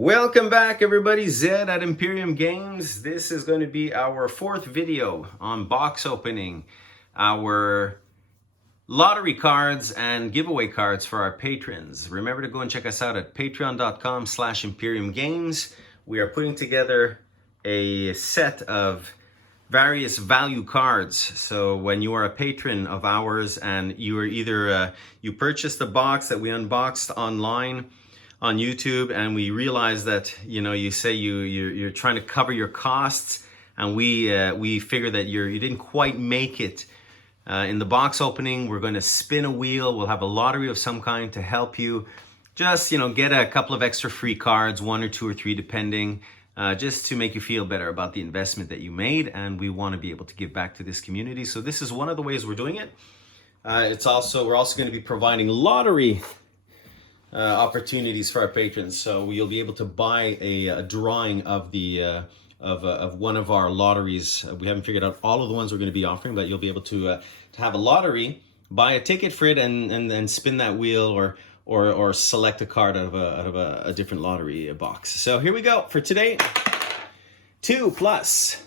Welcome back everybody, Zed at Imperium Games. This is going to be our fourth video on box opening our lottery cards and giveaway cards for our patrons. Remember to go and check us out at patreon.com/Imperium Games. We are putting together a set of various value cards. So when you are a patron of ours and you are either you purchased the box that we unboxed online on YouTube, and we realize that you say you're trying to cover your costs, and we figure that you didn't quite make it in the box opening. We're going to spin a wheel. We'll have a lottery of some kind to help you just get a couple of extra free cards, one or two or three depending, just to make you feel better about the investment that you made. And we want to be able to give back to this community, so this is one of the ways we're doing it. We're also going to be providing lottery opportunities for our patrons, so you'll be able to buy a drawing of the of one of our lotteries. We haven't figured out all of the ones we're going to be offering, but you'll be able to have a lottery, buy a ticket for it, and spin that wheel or select a card out of a different lottery box. So here we go for today. 2 plus.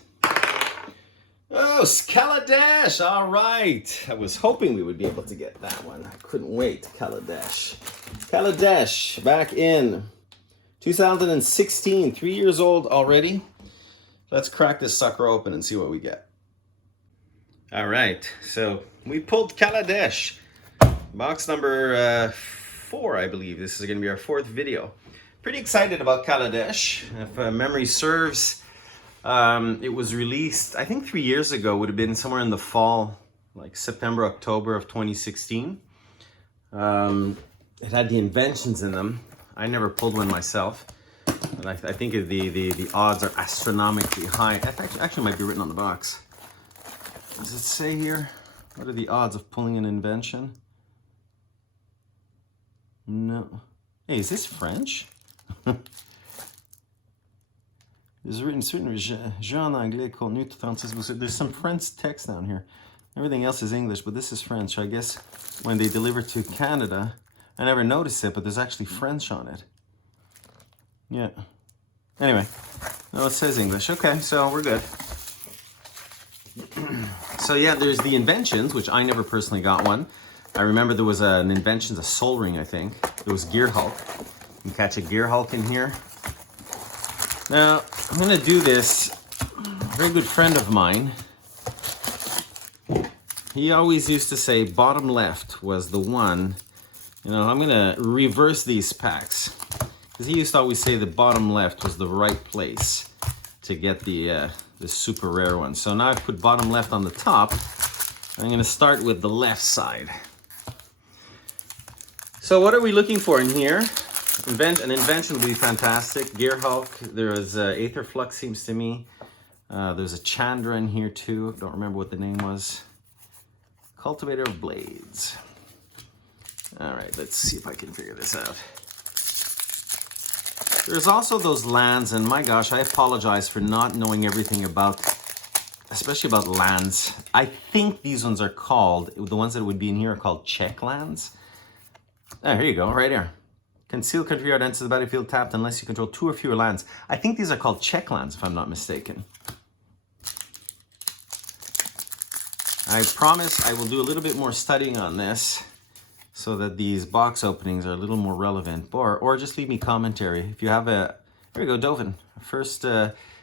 Oh, Kaladesh! All right. I was hoping we would be able to get that one. I couldn't wait. Kaladesh. Kaladesh, back in 2016. 3 years old already. Let's crack this sucker open and see what we get. All right. So we pulled Kaladesh. Box number 4, I believe. This is going to be our 4th video. Pretty excited about Kaladesh. If memory serves, it was released, I think 3 years ago. Would have been somewhere in the fall, like September, October of 2016. It had the Inventions in them. I never pulled one myself, but I think the odds are astronomically high. That actually might be written on the box. Does it say here? What are the odds of pulling an invention? No. Hey, is this French? It's written Jeu en anglais, contenu 36. There's some French text down here. Everything else is English, but this is French. I guess when they deliver to Canada, I never noticed it, but there's actually French on it. Yeah. Anyway, no, it says English. Okay, so we're good. So yeah, there's the Inventions, which I never personally got one. I remember there was an Inventions, a Soul Ring, I think. There was Gear Hulk. You can catch a Gear Hulk in here. Now, I'm going to do this. A very good friend of mine, he always used to say bottom left was the one. I'm going to reverse these packs, because he used to always say the bottom left was the right place to get the super rare one. So now I've put bottom left on the top. I'm going to start with the left side. So what are we looking for in here? An invention would be fantastic. Gear Hulk. There is Aether Flux, seems to me. There's a Chandra in here too. Don't remember what the name was. Cultivator of Blades. All right, let's see if I can figure this out. There's also those lands, and my gosh, I apologize for not knowing everything about, especially about lands. I think these ones are called, the ones that would be in here are called check lands. Here you go, right here. Conceal country yard enters the battlefield tapped unless you control 2 or fewer lands. I think these are called check lands, if I'm not mistaken. I promise I will do a little bit more studying on this, so that these box openings are a little more relevant, or just leave me commentary. If you have here we go, Dovin. First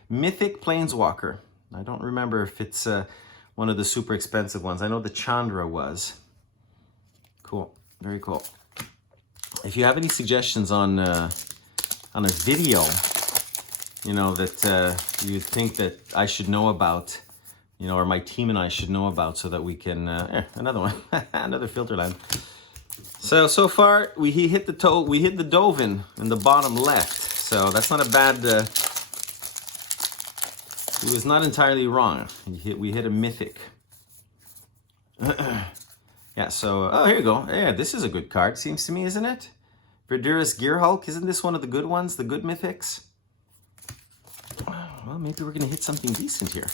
Mythic Planeswalker. I don't remember if it's one of the super expensive ones. I know the Chandra was. Cool, very cool. If you have any suggestions on a video, that you think that I should know about, or my team and I should know about, so that we can, another one, another filter land. So far, we hit the Dovin in the bottom left. So that's not a bad, he was not entirely wrong. We hit a Mythic. Yeah, so, oh, here you go. Yeah, this is a good card, seems to me, isn't it? Verdurous Gear Hulk, isn't this one of the good ones, the good Mythics? Well, maybe we're going to hit something decent here.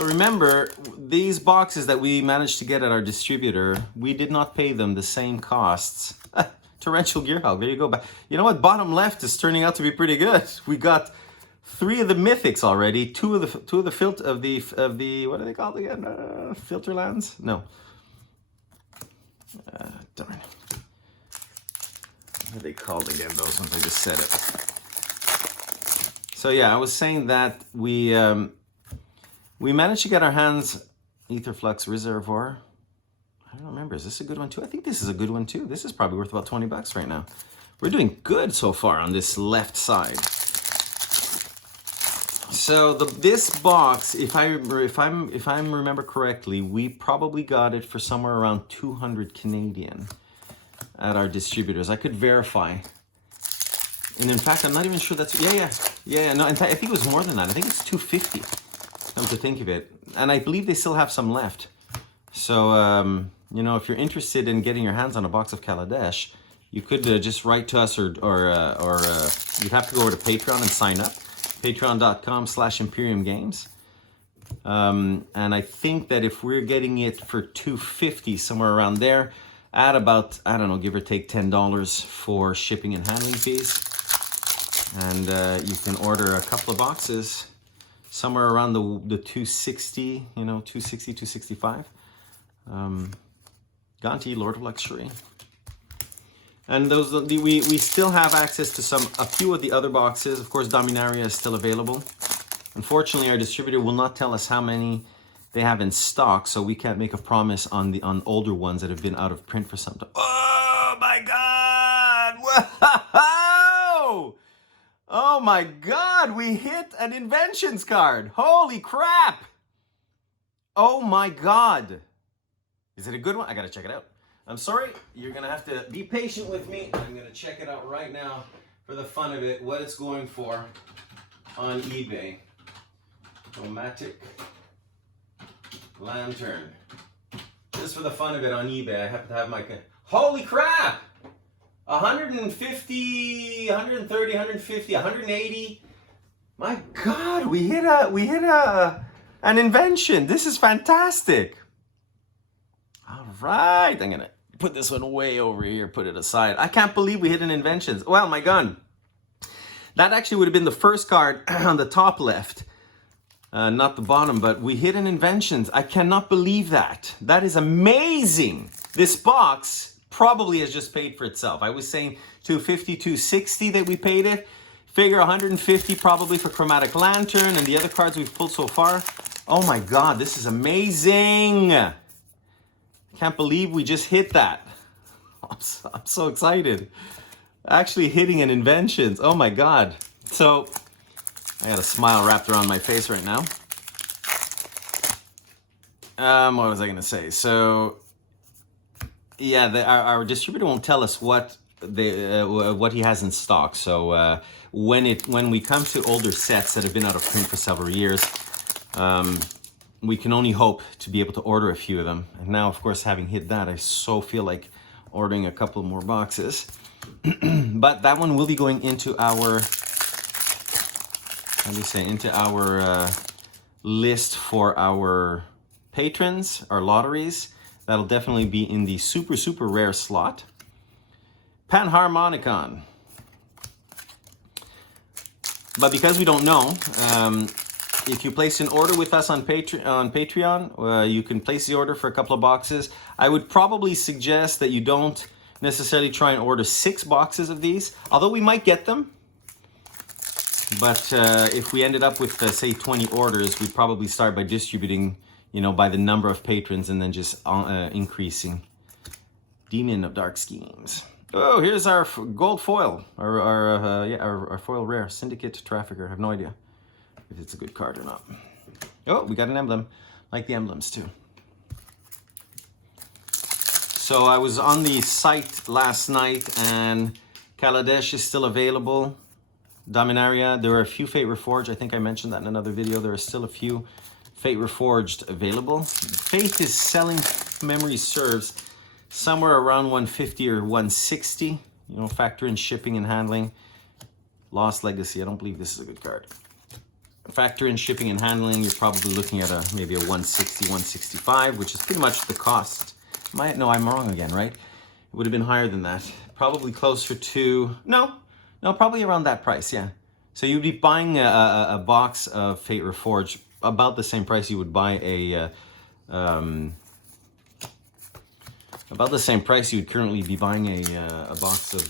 So remember, these boxes that we managed to get at our distributor, we did not pay them the same costs Torrential Gearhulk. There you go. But you know what? Bottom left is turning out to be pretty good. We got 3 of the mythics already. Two of the what are they called again? Filter lands? No. Darn. What are they called again? Those ones, I just said it. So yeah, I was saying that we managed to get our hands Aetherflux Reservoir. I don't remember. Is this a good one too? I think this is a good one too. This is probably worth about 20 bucks right now. We're doing good so far on this left side. So this box, if I remember correctly, we probably got it for somewhere around 200 Canadian at our distributors. I could verify. And in fact, I'm not even sure that's yeah. No, in fact, I think it was more than that. I think it's 250. Come to think of it, and I believe they still have some left. So you know, if you're interested in getting your hands on a box of Kaladesh, you could just write to us, or you'd have to go over to Patreon and sign up. Patreon.com/Imperium Games. And I think that if we're getting it for $250, somewhere around there, at about, I don't know, give or take $10 for shipping and handling fees. And you can order a couple of boxes somewhere around the 260, you know, 260, 265. Grande-Allee, Lord of Luxury. And those we still have access to a few of the other boxes. Of course, Dominaria is still available. Unfortunately, our distributor will not tell us how many they have in stock, so we can't make a promise on older ones that have been out of print for some time. Oh my God! Whoa! Oh my God! We hit an Inventions card. Holy crap! Oh my God! Is it a good one? I gotta check it out. I'm sorry, you're gonna have to be patient with me. I'm gonna check it out right now for the fun of it, what it's going for on eBay. Chromatic Lantern. Just for the fun of it on eBay, I happen to have my... Holy crap! 150, 130, 150, 180. My God, we hit an invention. This is fantastic. All right, I'm gonna put this one way over here, put it aside. I can't believe we hit an Inventions. Well, my gun. That actually would have been the first card on the top left, not the bottom, but we hit an Inventions. I cannot believe that. That is amazing. This box probably has just paid for itself. I was saying 250, 260 that we paid it. Figure 150 probably for Chromatic Lantern and the other cards we've pulled so far. Oh my God, this is amazing. Can't believe we just hit that. I'm so excited. Actually hitting an Inventions. Oh my God. So I got a smile wrapped around my face right now. What was I gonna say? So yeah, our distributor won't tell us what he has in stock. So when we come to older sets that have been out of print for several years, we can only hope to be able to order a few of them. And now, of course, having hit that, I so feel like ordering a couple more boxes. But that one will be going into our, list for our patrons, our lotteries. That'll definitely be in the super, super rare slot. Panharmonicon. But because we don't know, if you place an order with us on Patreon, you can place the order for a couple of boxes. I would probably suggest that you don't necessarily try and order 6 boxes of these, although we might get them. But if we ended up with, say, 20 orders, we'd probably start by distributing, you know, by the number of patrons and then just increasing. Demon of Dark Schemes. Oh, here's our gold foil, our foil rare, Syndicate Trafficker. I have no idea if it's a good card or not. Oh, we got an emblem. Like the emblems too. So I was on the site last night and Kaladesh is still available. Dominaria, there are a few Fate Reforged. I think I mentioned that in another video. There are still a few Fate Reforged available. Fate is selling, if memory serves, somewhere around 150 or 160. You know, factor in shipping and handling. Lost Legacy, I don't believe this is a good card. Factor in shipping and handling, you're probably looking at maybe a 160, 165, which is pretty much the cost. No, I'm wrong again, right? it would have been higher than that. Probably closer to, no, probably around that price, yeah. So you'd be buying a box of Fate Reforged about the same price you would buy about the same price you'd currently be buying a box of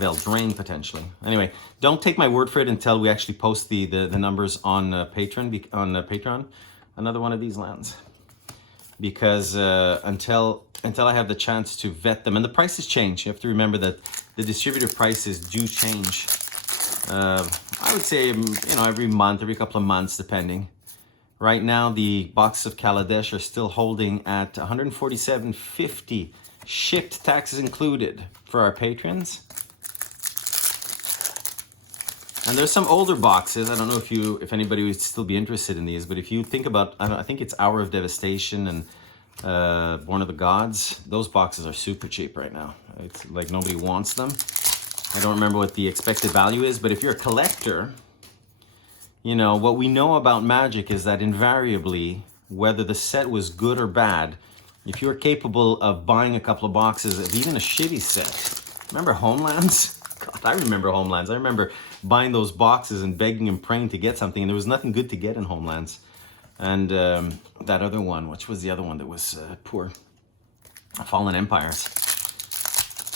Eldraine potentially. Anyway, don't take my word for it until we actually post the numbers on Patreon. Another one of these lands, because until I have the chance to vet them, and the prices change. You have to remember that the distributor prices do change. I would say, every month, every couple of months, depending. Right now, the boxes of Kaladesh are still holding at $147.50, shipped, taxes included, for our patrons. And there's some older boxes. I don't know if anybody would still be interested in these, but if you think about, I think it's Hour of Devastation and Born of the Gods, those boxes are super cheap right now. It's like nobody wants them. I don't remember what the expected value is, but if you're a collector, what we know about Magic is that invariably, whether the set was good or bad, if you're capable of buying a couple of boxes of even a shitty set. Remember Homelands? God, I remember Homelands. I remember buying those boxes and begging and praying to get something, and there was nothing good to get in Homelands. And that other one, which was the other one that was poor? Fallen Empires.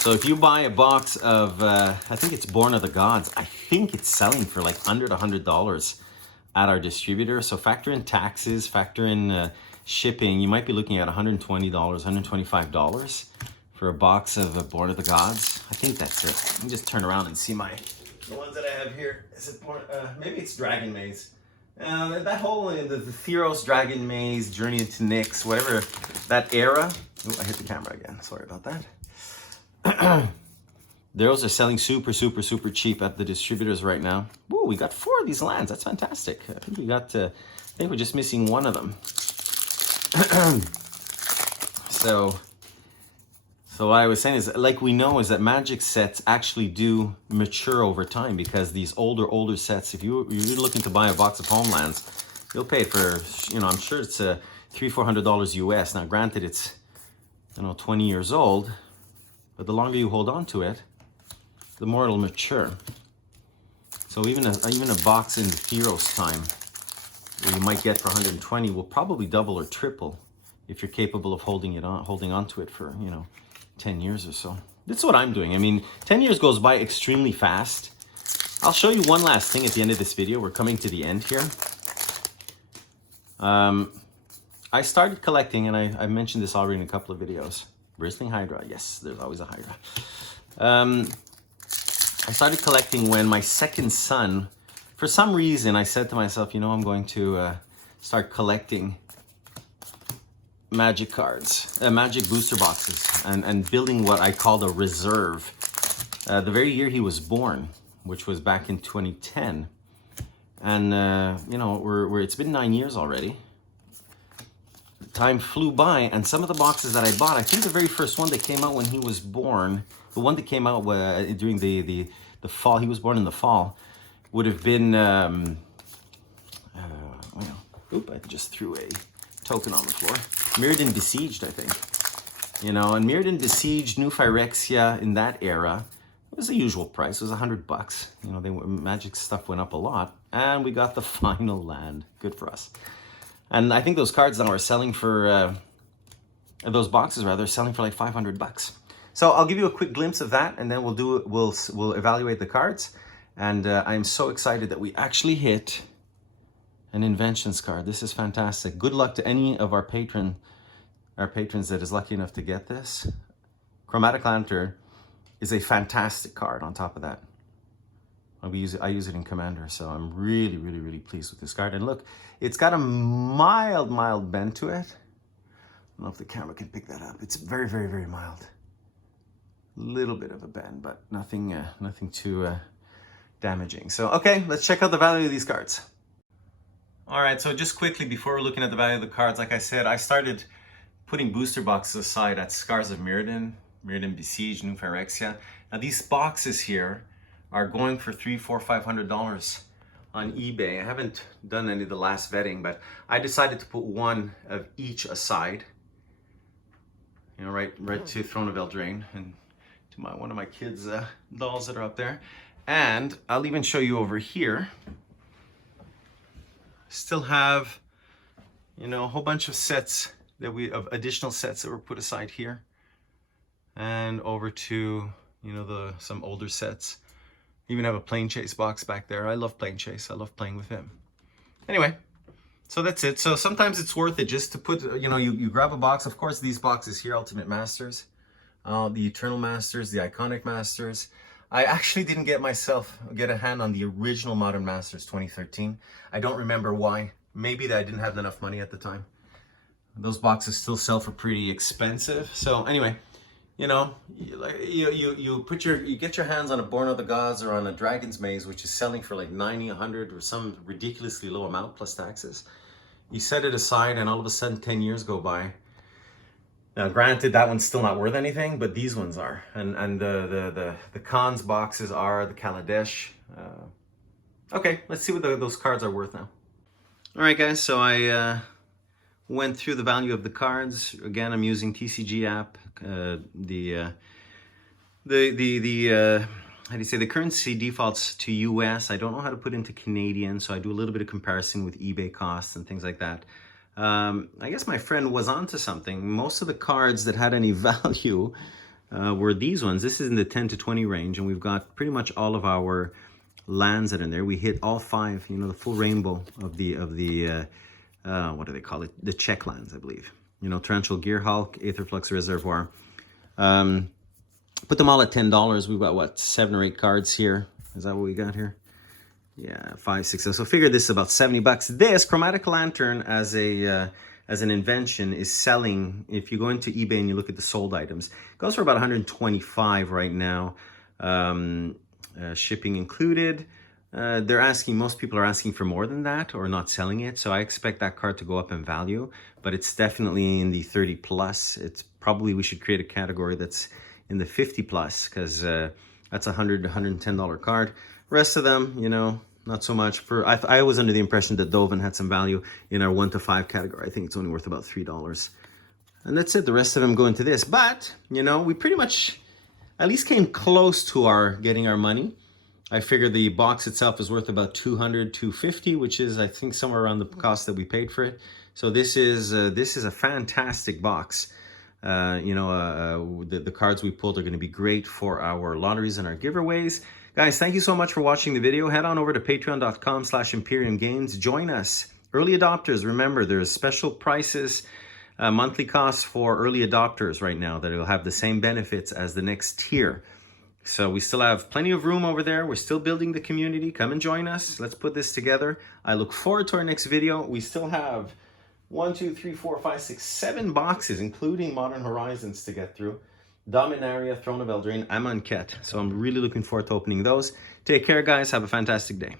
So if you buy a box of, I think it's Born of the Gods, I think it's selling for like under $100 at our distributor. So factor in taxes, factor in shipping, you might be looking at $120, $125 for a box of Born of the Gods. I think that's it. Let me just turn around and see the ones that I have here. Is it maybe it's Dragon Maze. That whole, the Theros, Dragon Maze, Journey into Nyx, whatever, that era. Oh, I hit the camera again. Sorry about that. Those are selling super cheap at the distributors right now. Woo, we got 4 of these lands. That's fantastic. I think I think we're just missing one of them. So what I was saying is, like we know, is that Magic sets actually do mature over time, because these older sets, if you're looking to buy a box of Homelands, you'll pay for, I'm sure it's $300-400 US. Now, granted, it's 20 years old. But the longer you hold on to it, the more it'll mature. So even a box in Theros time, where you might get for 120, will probably double or triple if you're capable of holding on to it for 10 years or so. That's what I'm doing. I mean, 10 years goes by extremely fast. I'll show you one last thing at the end of this video. We're coming to the end here. I started collecting, and I mentioned this already in a couple of videos. Bristling Hydra, yes, there's always a Hydra. I started collecting when my second son, for some reason, I said to myself, I'm going to start collecting Magic cards, Magic booster boxes, and building what I called a reserve. The very year he was born, which was back in 2010. And, it's been 9 years already. Time flew by, and some of the boxes that I bought, I think the very first one that came out when he was born, the one that came out during the fall, he was born in the fall, would have been, I just threw a token on the floor. Mirrodin Besieged, I think. And Mirrodin Besieged, New Phyrexia in that era, it was the usual price. It was $100. Magic stuff went up a lot, and we got the final land. Good for us. And I think those cards now are selling for, those boxes rather, selling for like $500. So I'll give you a quick glimpse of that, and then we'll evaluate the cards. And I'm so excited that we actually hit an Inventions card. This is fantastic. Good luck to any of our patrons that is lucky enough to get this. Chromatic Lantern is a fantastic card on top of that. I use it in Commander, so I'm really pleased with this card. And look, it's got a mild bend to it. I don't know if the camera can pick that up. It's very mild. Little bit of a bend, but nothing too damaging. So, okay, let's check out the value of these cards. All right, so just quickly before we're looking at the value of the cards, like I said, I started putting booster boxes aside at Scars of Mirrodin, Mirrodin Besieged, New Phyrexia. Now these boxes here are going for $300, $400, $500 on eBay. I haven't done any of the last vetting, but I decided to put one of each aside. You know, right to Throne of Eldraine and to one of my kids' dolls that are up there. And I'll even show you over here. Still have, you know, a whole bunch of sets of additional sets that were put aside here. And over to, you know, some older sets. Even have a Plane Chase box back there. I love Plane Chase. I love playing with him. Anyway, so that's it. So sometimes it's worth it just to put, you know, you grab a box. Of course, these boxes here, Ultimate Masters, the Eternal Masters, the Iconic Masters. I actually didn't get a hand on the original Modern Masters 2013. I don't remember why. Maybe that I didn't have enough money at the time. Those boxes still sell for pretty expensive. So anyway, you know, you get your hands on a Born of the Gods or on a Dragon's Maze, which is selling for like 90, 100 or some ridiculously low amount plus taxes. You set it aside and all of a sudden 10 years go by. Now, granted, that one's still not worth anything, but these ones are. And the cons boxes are the Kaladesh. Okay, let's see what those cards are worth now. All right, guys, so I went through the value of the cards. Again, I'm using TCG app. How do you say, the currency defaults to US. I don't know how to put into Canadian, so I do a little bit of comparison with eBay costs and things like that. I guess my friend was onto something. Most of the cards that had any value were these ones. This is in the 10 to 20 range, and we've got pretty much all of our lands that are in there. We hit all 5, you know, the full rainbow of the what do they call it? The Czech lands, I believe. You know, Torrential Gearhulk, Aetherflux Reservoir. Put them all at $10. We've got, what, 7 or 8 cards here. Is that what we got here? Yeah, 5, 6. So figure this is about $70. This Chromatic Lantern as an invention is selling. If you go into eBay and you look at the sold items, it goes for about $125 right now, shipping included. Most people are asking for more than that or not selling it. So I expect that card to go up in value, but it's definitely in the 30 plus. It's probably, we should create a category that's in the 50 plus, because that's a $100, $110 card. Rest of them, you know, not so much. I was under the impression that Dovin had some value in our 1 to 5 category. I think it's only worth about $3. And that's it. The rest of them go into this. But, you know, we pretty much at least came close to getting our money. I figured the box itself is worth about $200, $250, which is, I think, somewhere around the cost that we paid for it. So this is a fantastic box. You know, the cards we pulled are going to be great for our lotteries and our giveaways. Guys, thank you so much for watching the video. Head on over to patreon.com/Imperium Games. Join us. Early adopters, remember, there's special prices, monthly costs for early adopters right now that will have the same benefits as the next tier. So we still have plenty of room over there. We're still building the community. Come and join us. Let's put this together. I look forward to our next video. We still have 1, 2, 3, 4, 5, 6, 7 boxes, including Modern Horizons to get through. Dominaria, Throne of Eldraine, Amonkhet. So I'm really looking forward to opening those. Take care, guys. Have a fantastic day.